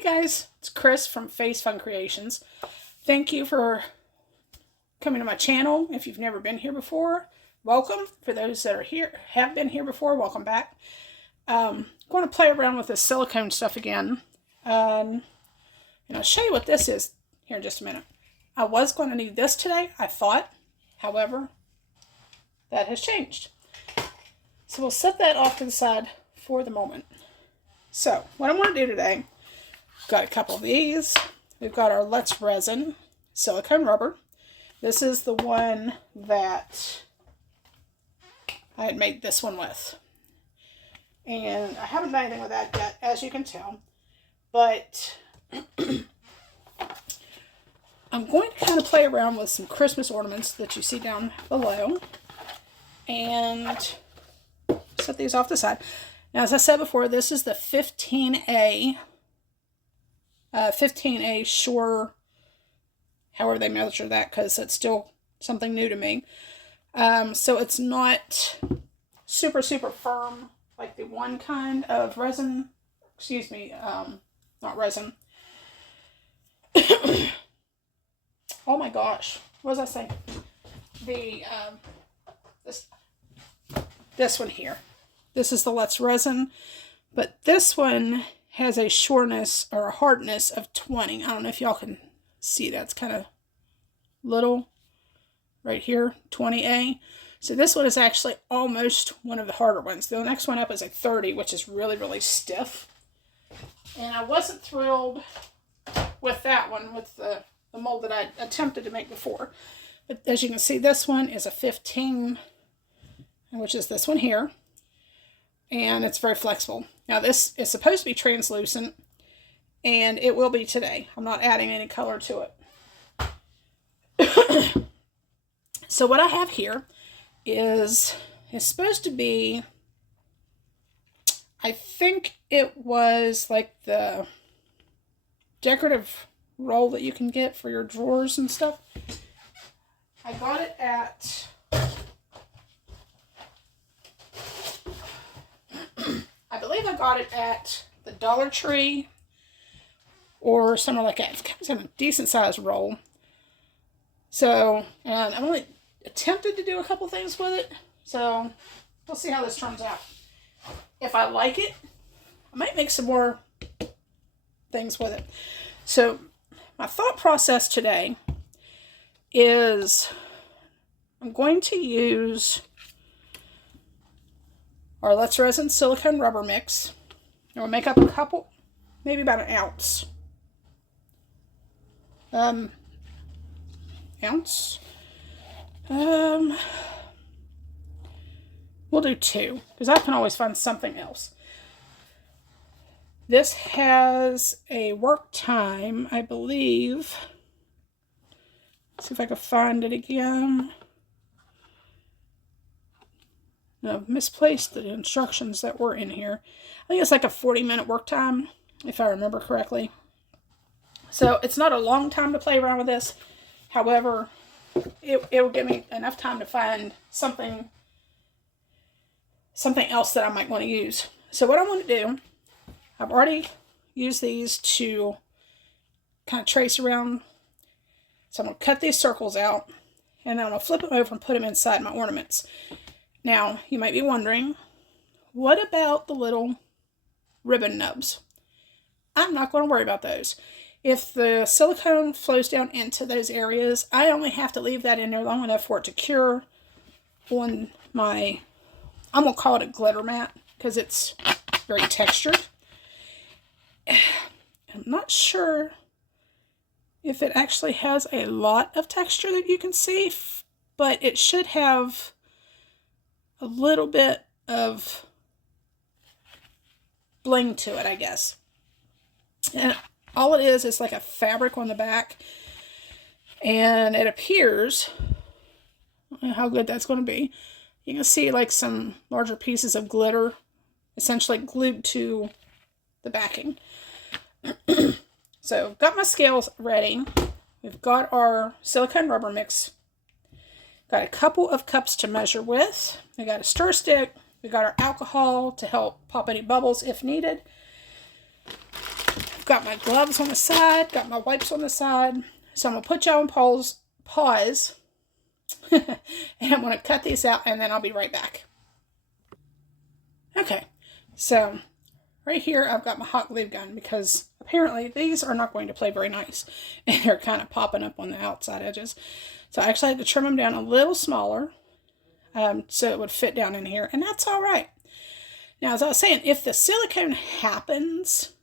Hey guys, it's Chris from Face Fun Creations. Thank you for coming to my channel. If you've never been here before, welcome. For those that are here, have been here before, welcome back. I'm going to play around with this silicone stuff again. And I'll show you what this is here in just a minute. I was going to need this today, I thought. However, that has changed. So we'll set that off to the side for the moment. So what I want to do today, got a couple of these. We've got our Let's Resin silicone rubber. This is the one that I had made this one with. And I haven't done anything with that yet, as you can tell. But I'm going to kind of play around with some Christmas ornaments that you see down below. And set these off the side. Now, as I said before, this is the 15A. 15A Shore, however they measure that, because it's still something new to me. So it's not super firm like the one kind of resin. Excuse me, not resin. Oh my gosh, what was I saying? The this one here. This is the Let's Resin, but this one has a sureness or a hardness of 20. I don't know if y'all can see that. It's kind of little right here, 20A. So this one is actually almost one of the harder ones. The next one up is a 30, which is really stiff. And I wasn't thrilled with that one, with the mold that I attempted to make before. But as you can see, this one is a 15, which is this one here. And it's very flexible. Now this is supposed to be translucent, and it will be today. I'm not adding any color to it. So what I have here is, it's supposed to be, I think it was like the decorative roll that you can get for your drawers and stuff. I got it at I believe I got it at the Dollar Tree or somewhere like that. It's kind of a decent sized roll. So, and I've only attempted to do a couple things with it. So, we'll see how this turns out. If I like it, I might make some more things with it. So, my thought process today is I'm going to use our Let's Resin silicone rubber mix. And we'll make up a couple, maybe about an ounce. We'll do 2, because I can always find something else. This has a work time, I believe. Let's see if I can find it again. I've misplaced the instructions that were in here. I think it's like a 40-minute work time, if I remember correctly. So it's not a long time to play around with this. However, it will give me enough time to find something else that I might want to use. So what I want to do, I've already used these to kind of trace around. So I'm going to cut these circles out, and then I'm going to flip them over and put them inside my ornaments. Now, you might be wondering, what about the little ribbon nubs? I'm not going to worry about those. If the silicone flows down into those areas, I only have to leave that in there long enough for it to cure on my, I'm going to call it a glitter mat, because it's very textured. I'm not sure if it actually has a lot of texture that you can see, but it should have a little bit of bling to it, I guess. And all it is like a fabric on the back. And it appears, I don't know how good that's going to be. You can see like some larger pieces of glitter essentially glued to the backing. So, got my scales ready. We've got our silicone rubber mix. Got a couple of cups to measure with. We got a stir stick. We got our alcohol to help pop any bubbles if needed. got my gloves on the side, got my wipes on the side. So I'm going to put y'all on pause. And I'm going to cut these out and then I'll be right back. Okay, so right here I've got my hot glue gun because apparently these are not going to play very nice. And they're kind of popping up on the outside edges. So I actually had to trim them down a little smaller so it would fit down in here. And that's all right. Now, as I was saying, if the silicone happens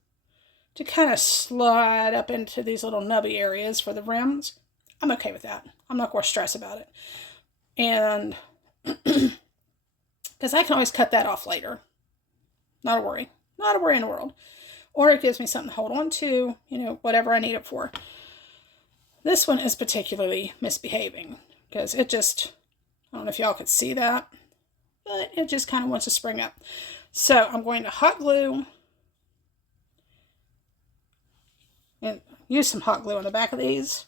to kind of slide up into these little nubby areas for the rims, I'm okay with that. I'm not going to stress about it. And because I can always cut that off later. Not a worry. Not a worry in the world. Or it gives me something to hold on to, you know, whatever I need it for. This one is particularly misbehaving because it just, I don't know if y'all could see that, but it just kind of wants to spring up. So I'm going to hot glue and use some hot glue on the back of these.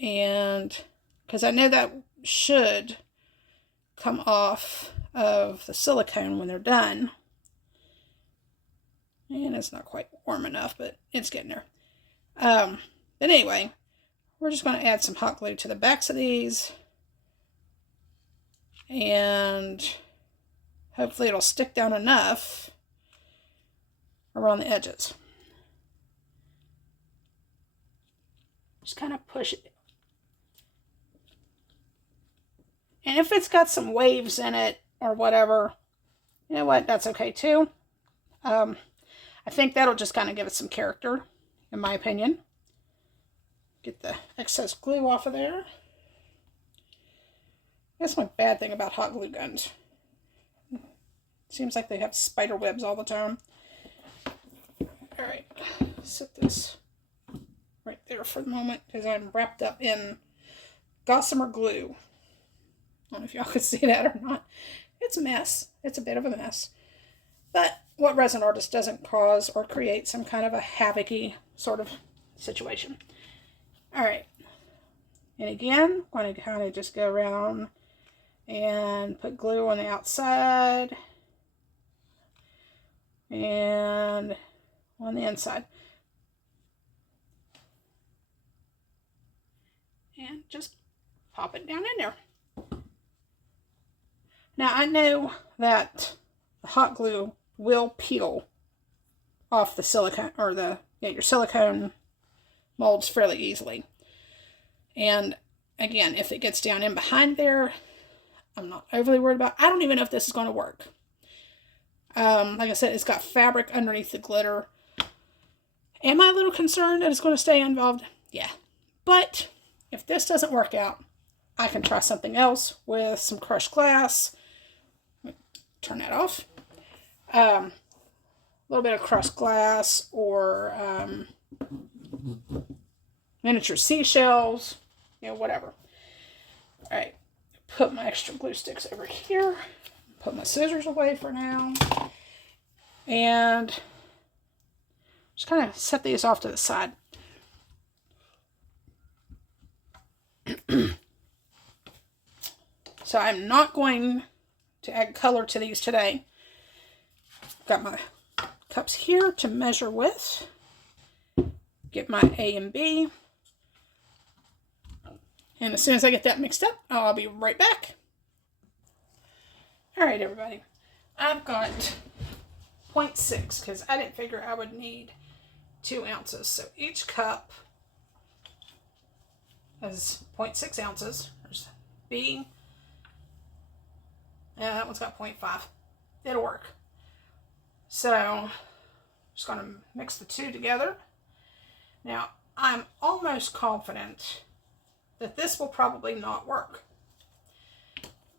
And because I know that should come off of the silicone when they're done. And it's not quite warm enough, but it's getting there. But anyway, we're just going to add some hot glue to the backs of these. And hopefully it'll stick down enough around the edges. Just kind of push it. And if it's got some waves in it or whatever, you know what, that's okay too. I think that'll just kind of give it some character, in my opinion. Get the excess glue off of there. That's my bad thing about hot glue guns. Seems like they have spider webs all the time. Alright, set this right there for the moment because I'm wrapped up in Gossamer glue. I don't know if y'all could see that or not. It's a mess. It's a bit of a mess. But what resin artist doesn't cause or create some kind of a havoc-y sort of situation? Alright. And again, I'm going to kind of just go around and put glue on the outside and on the inside. And just pop it down in there. Now I know that the hot glue will peel off the silicone or your silicone molds fairly easily. And again, if it gets down in behind there, I'm not overly worried about it. I don't even know if this is going to work. Like I said, it's got fabric underneath the glitter. Am I a little concerned that it's going to stay involved? Yeah. But if this doesn't work out, I can try something else with some crushed glass. Turn that off. A little bit of crushed glass or miniature seashells, you know, whatever. All right, put my extra glue sticks over here. Put my scissors away for now. And just kind of set these off to the side. So I'm not going to add color to these today. Got my cups here to measure with. Get my A and B. And as soon as I get that mixed up, I'll be right back. Alright everybody, I've got 0.6 because I didn't figure I would need 2 ounces. So each cup is 0.6 ounces. There's B. Yeah, that one's got 0.5. It'll work. So, just going to mix the two together. Now, I'm almost confident that this will probably not work.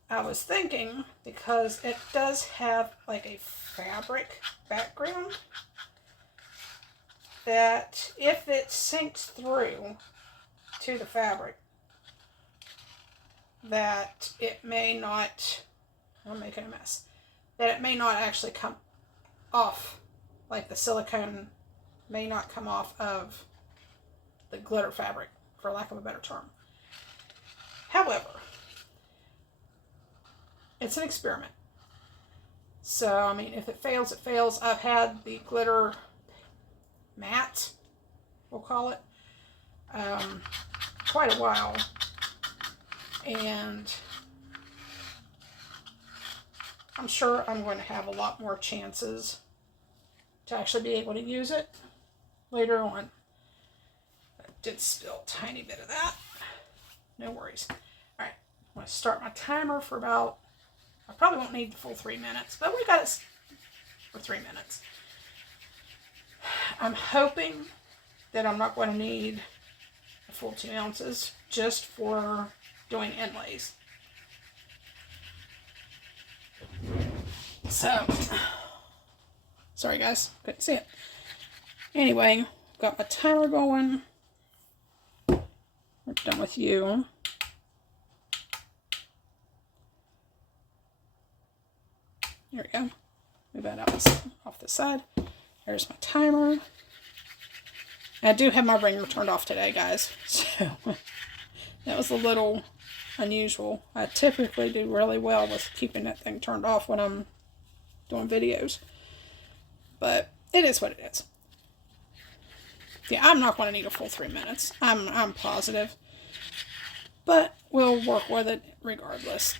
I was thinking, because it does have like a fabric background, that if it sinks through to the fabric, that it may not, I'm making a mess, that it may not actually come off, like the silicone may not come off of the glitter fabric, for lack of a better term. However, it's an experiment. So, I mean, if it fails, it fails. I've had the glitter mat, we'll call it, quite a while. And I'm sure I'm going to have a lot more chances to actually be able to use it later on. I did spill a tiny bit of that. No worries. Alright, I'm going to start my timer for about, I probably won't need the full 3 minutes, but we got it for 3 minutes. I'm hoping that I'm not going to need a full 2 ounces just for doing inlays. So, sorry guys, couldn't see it. Anyway, got my timer going. We're done with you. There we go. Move that off the side. There's my timer. I do have my ringer turned off today, guys. So that was a little unusual. I typically do really well with keeping that thing turned off when I'm doing videos. But it is what it is. Yeah, I'm not going to need a full 3 minutes. I'm positive. But we'll work with it regardless.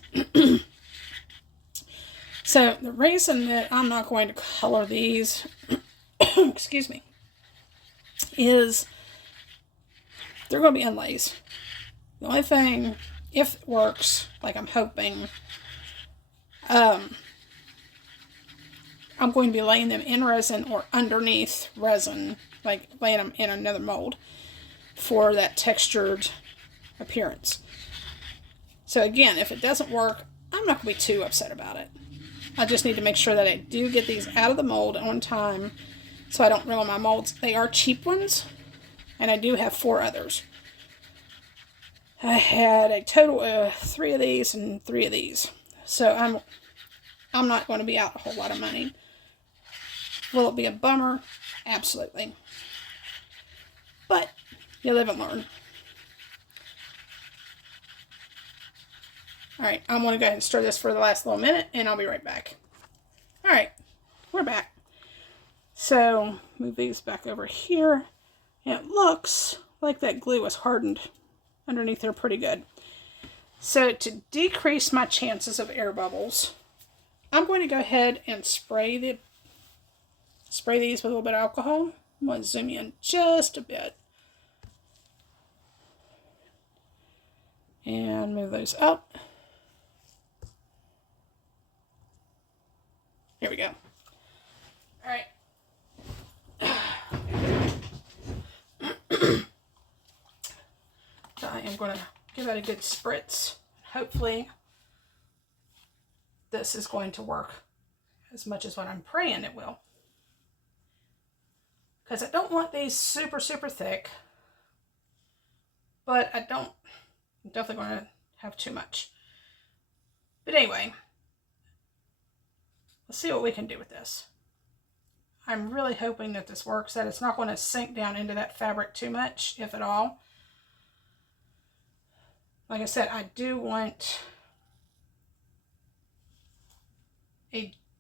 So the reason that I'm not going to color these, excuse me, is they're going to be inlays. The only thing, if it works, like I'm hoping, I'm going to be laying them in resin or underneath resin, like laying them in another mold for that textured appearance. So again, if it doesn't work, I'm not going to be too upset about it. I just need to make sure that I do get these out of the mold on time so I don't ruin my molds. They are cheap ones, and I do have 4 others. I had a total of 3 of these and 3 of these. So I'm not going to be out a whole lot of money. Will it be a bummer? Absolutely. But you live and learn. Alright, I'm going to go ahead and stir this for the last little minute, and I'll be right back. Alright, we're back. So, move these back over here. And it looks like that glue is hardened underneath there pretty good. So, to decrease my chances of air bubbles, I'm going to go ahead and spray these with a little bit of alcohol. I'm going to zoom in just a bit. And move those up. Here we go. All right. So I am going to give that a good spritz. Hopefully this is going to work as much as what I'm praying it will. Because I don't want these super, super thick. But I'm definitely going to have too much. But anyway, let's see what we can do with this. I'm really hoping that this works, that it's not going to sink down into that fabric too much, if at all. Like I said, I do want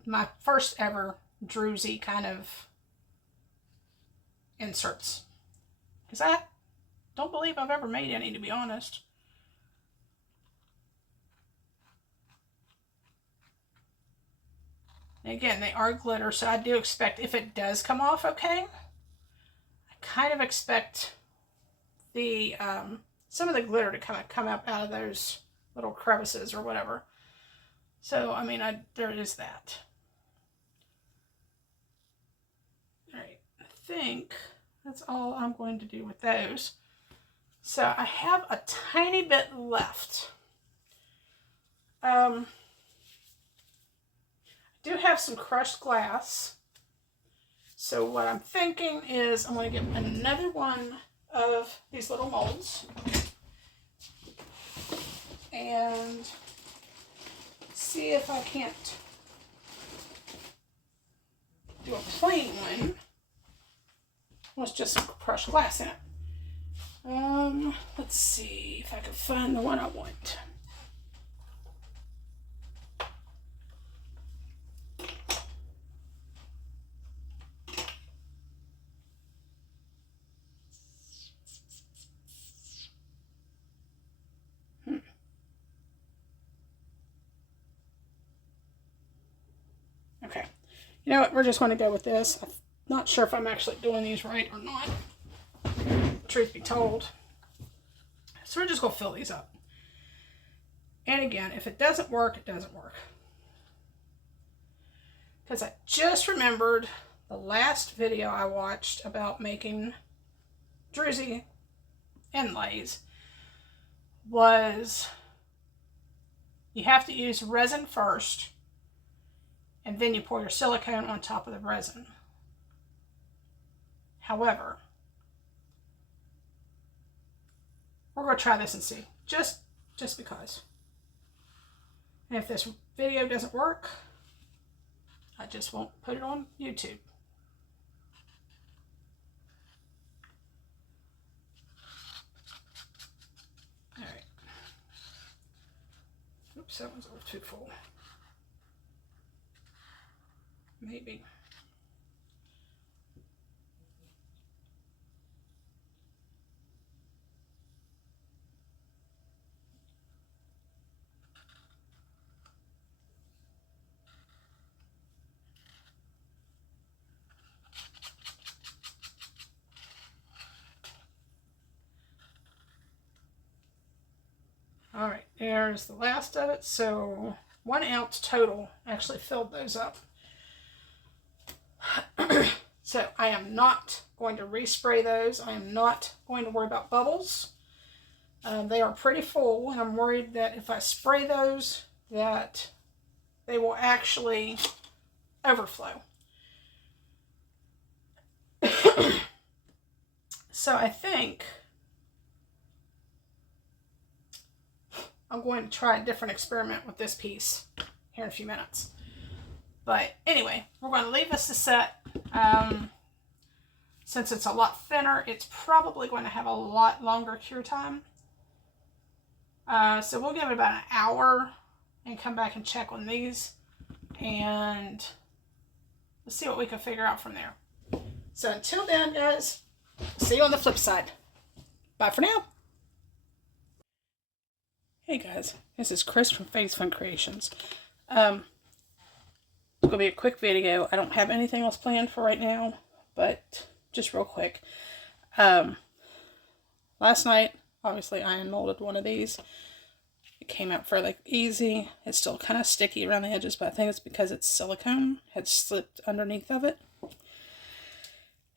my first ever druzy kind of inserts. Because I don't believe I've ever made any, to be honest. And again, they are glitter, so I do expect, if it does come off okay, I kind of expect the some of the glitter to kind of come up out of those little crevices or whatever. So, I mean, there is that. Alright, I think that's all I'm going to do with those. So, I have a tiny bit left. I do have some crushed glass. So, what I'm thinking is I'm going to get another one of these little molds and see if I can't do a plain one with just some crushed glass in it. Let's see if I can find the one I want. You know what? We're just going to go with this. I'm not sure if I'm actually doing these right or not. Truth be told. So we're just going to fill these up. And again, if it doesn't work, it doesn't work. Because I just remembered the last video I watched about making druzy inlays was you have to use resin first, and then you pour your silicone on top of the resin. However, we're going to try this and see, just because. And if this video doesn't work, I just won't put it on YouTube. All right. Oops, that one's a little too full. Maybe. All right, there's the last of it. So 1 ounce total actually filled those up. So I am not going to respray those. I am not going to worry about bubbles. They are pretty full, and I'm worried that if I spray those, that they will actually overflow. So I think I'm going to try a different experiment with this piece here in a few minutes. But anyway, we're going to leave this to set. Since it's a lot thinner, it's probably going to have a lot longer cure time. So we'll give it about an hour and come back and check on these. And we'll see what we can figure out from there. So until then, guys, see you on the flip side. Bye for now. Hey guys, this is Chris from Phase Fun Creations. It's going to be a quick video. I don't have anything else planned for right now, but just real quick. Last night, obviously, I unmolded one of these. It came out fairly easy. It's still kind of sticky around the edges, but I think it's because it's silicone had slipped underneath of it.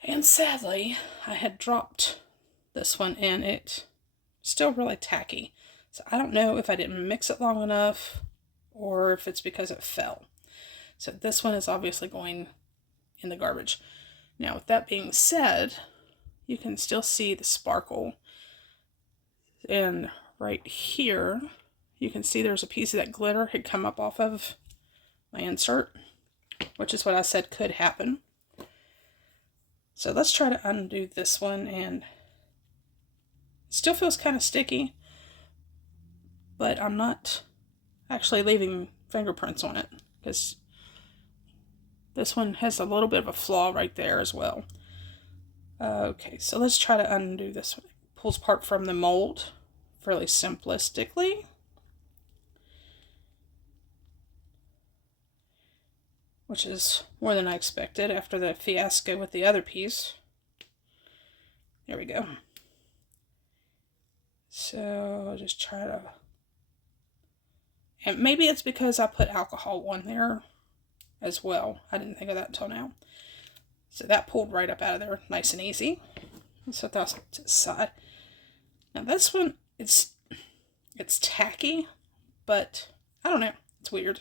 And sadly, I had dropped this one and it's still really tacky. So I don't know if I didn't mix it long enough or if it's because it fell. So this one is obviously going in the garbage. Now, with that being said, you can still see the sparkle. And right here, you can see there's a piece of that glitter had come up off of my insert, which is what I said could happen. So let's try to undo this one, and it still feels kind of sticky, but I'm not actually leaving fingerprints on it because this one has a little bit of a flaw right there as well. Okay, so let's try to undo this one. It pulls part from the mold fairly simplistically. Which is more than I expected after the fiasco with the other piece. There we go. So I'll just try to... And maybe it's because I put alcohol on there as well. I didn't think of that until now. So that pulled right up out of there nice and easy. So that's to the side. Now this one, it's tacky, but I don't know. It's weird.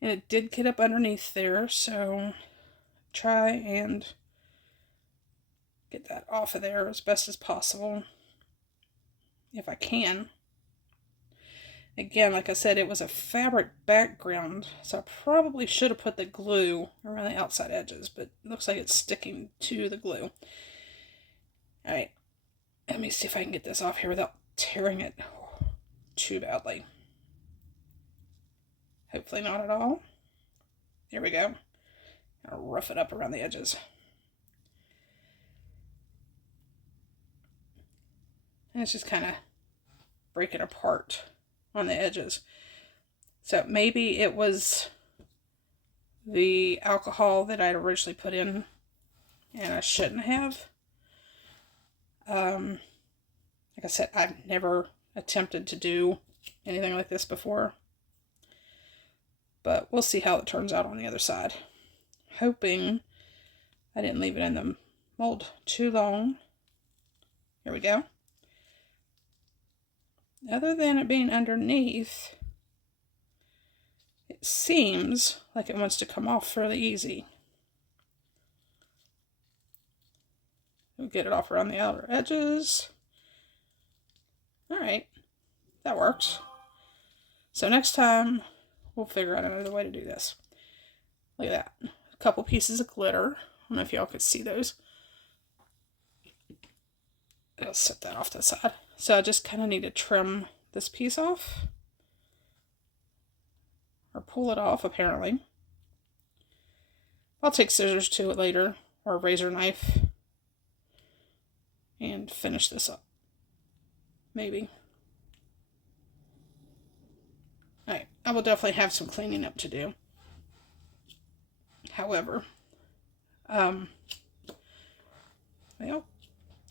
And it did get up underneath there, so try and get that off of there as best as possible, if I can. Again, like I said, it was a fabric background, so I probably should have put the glue around the outside edges, but it looks like it's sticking to the glue. Alright, let me see if I can get this off here without tearing it too badly. Hopefully not at all. There we go. I'll rough it up around the edges. And it's just kind of breaking apart on the edges. So maybe it was the alcohol that I had originally put in, and I shouldn't have. Like I said, I've never attempted to do anything like this before, but we'll see how it turns out on the other side. Hoping I didn't leave it in the mold too long. Here we go. Other than it being underneath, it seems like it wants to come off fairly easy. We'll get it off around the outer edges. Alright, that works. So next time, we'll figure out another way to do this. Look at that. A couple pieces of glitter. I don't know if y'all could see those. I'll set that off to the side. So I just kind of need to trim this piece off. Or pull it off, apparently. I'll take scissors to it later, or a razor knife, and finish this up. Maybe. Alright, I will definitely have some cleaning up to do. However, well,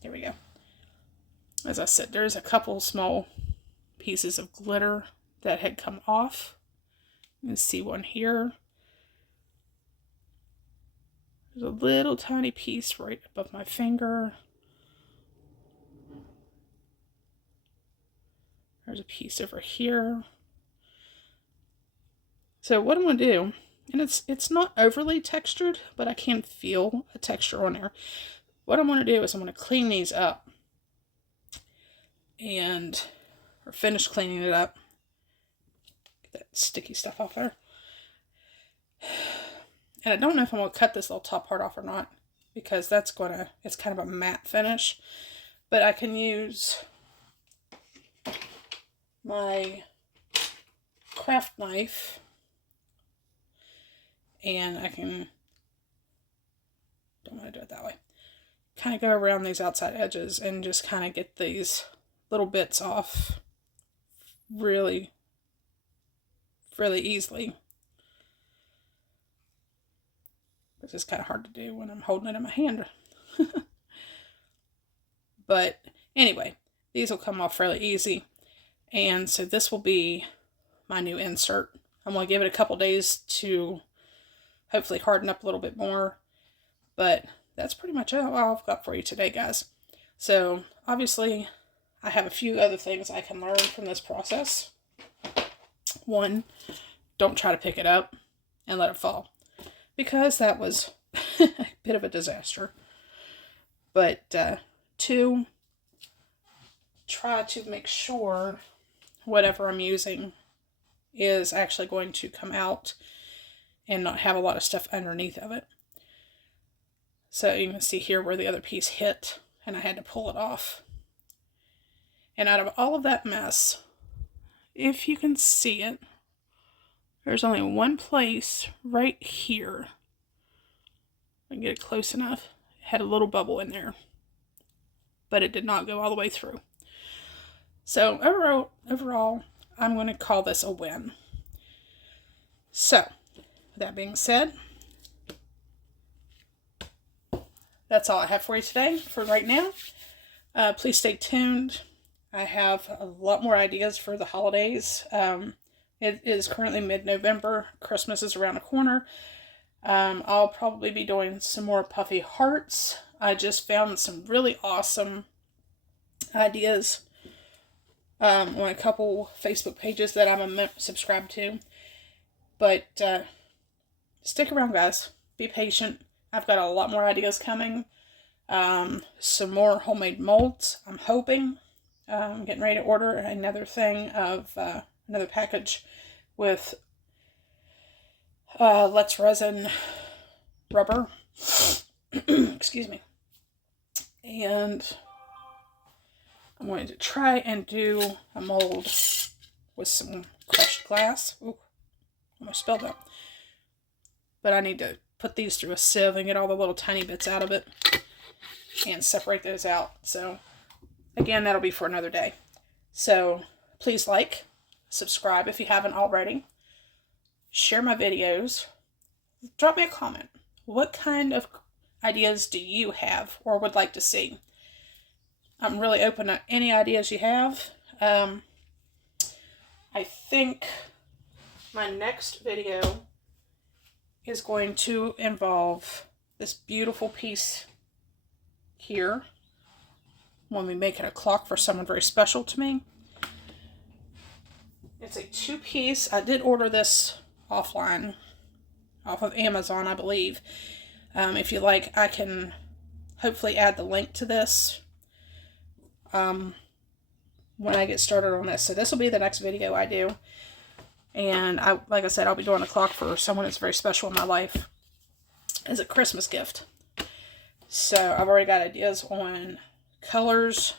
here we go. As I said, there's a couple small pieces of glitter that had come off. You can see one here. There's a little tiny piece right above my finger. There's a piece over here. So what I'm going to do, and it's not overly textured, but I can feel a texture on there. What I'm going to do is I'm going to clean these up. Or finish cleaning it up. Get that sticky stuff off there. And I don't know if I'm going to cut this little top part off or not, because it's kind of a matte finish. But I can use my craft knife, and don't want to do it that way, kind of go around these outside edges and just kind of get these little bits off really easily. Which is kind of hard to do when I'm holding it in my hand. But anyway, these will come off fairly easy. And so this will be my new insert. I'm going to give it a couple days to hopefully harden up a little bit more. But that's pretty much all I've got for you today, guys. So obviously, I have a few other things I can learn from this process. One, don't try to pick it up and let it fall, because that was a bit of a disaster. But two, try to make sure whatever I'm using is actually going to come out and not have a lot of stuff underneath of it. So you can see here where the other piece hit, and I had to pull it off. And out of all of that mess, if you can see it, there's only one place right here. I can get it close enough. It had a little bubble in there, but it did not go all the way through. So overall, I'm going to call this a win. So, with that being said, that's all I have for you today for right now. Please stay tuned. I have a lot more ideas for the holidays. It is currently mid-November. Christmas is around the corner. I'll probably be doing some more puffy hearts. I just found some really awesome ideas on a couple Facebook pages that I'm subscribed to. But stick around, guys. Be patient. I've got a lot more ideas coming. Some more homemade molds, I'm hoping. I'm getting ready to order another thing of another package with Let's Resin rubber. Excuse me. And I'm going to try and do a mold with some crushed glass. Ooh, almost spilled it. But I need to put these through a sieve and get all the little tiny bits out of it and separate those out. So again, that'll be for another day. So please like, subscribe if you haven't already. Share my videos. drop me a comment. What kind of ideas do you have or would like to see? I'm really open to any ideas you have. I think my next video is going to involve this beautiful piece here. When we make it a clock for someone very special to me. It's a 2-piece. I did order this offline, off of Amazon, I believe. If you like, I can hopefully add the link to this when I get started on this. So this will be the next video I do. And like I said, I'll be doing a clock for someone that's very special in my life as a Christmas gift. So I've already got ideas on colors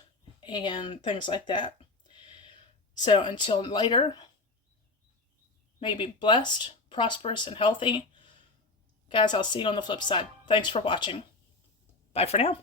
and things like that. So until later, may you be blessed, prosperous, and healthy. Guys, I'll see you on the flip side. Thanks for watching. Bye for now.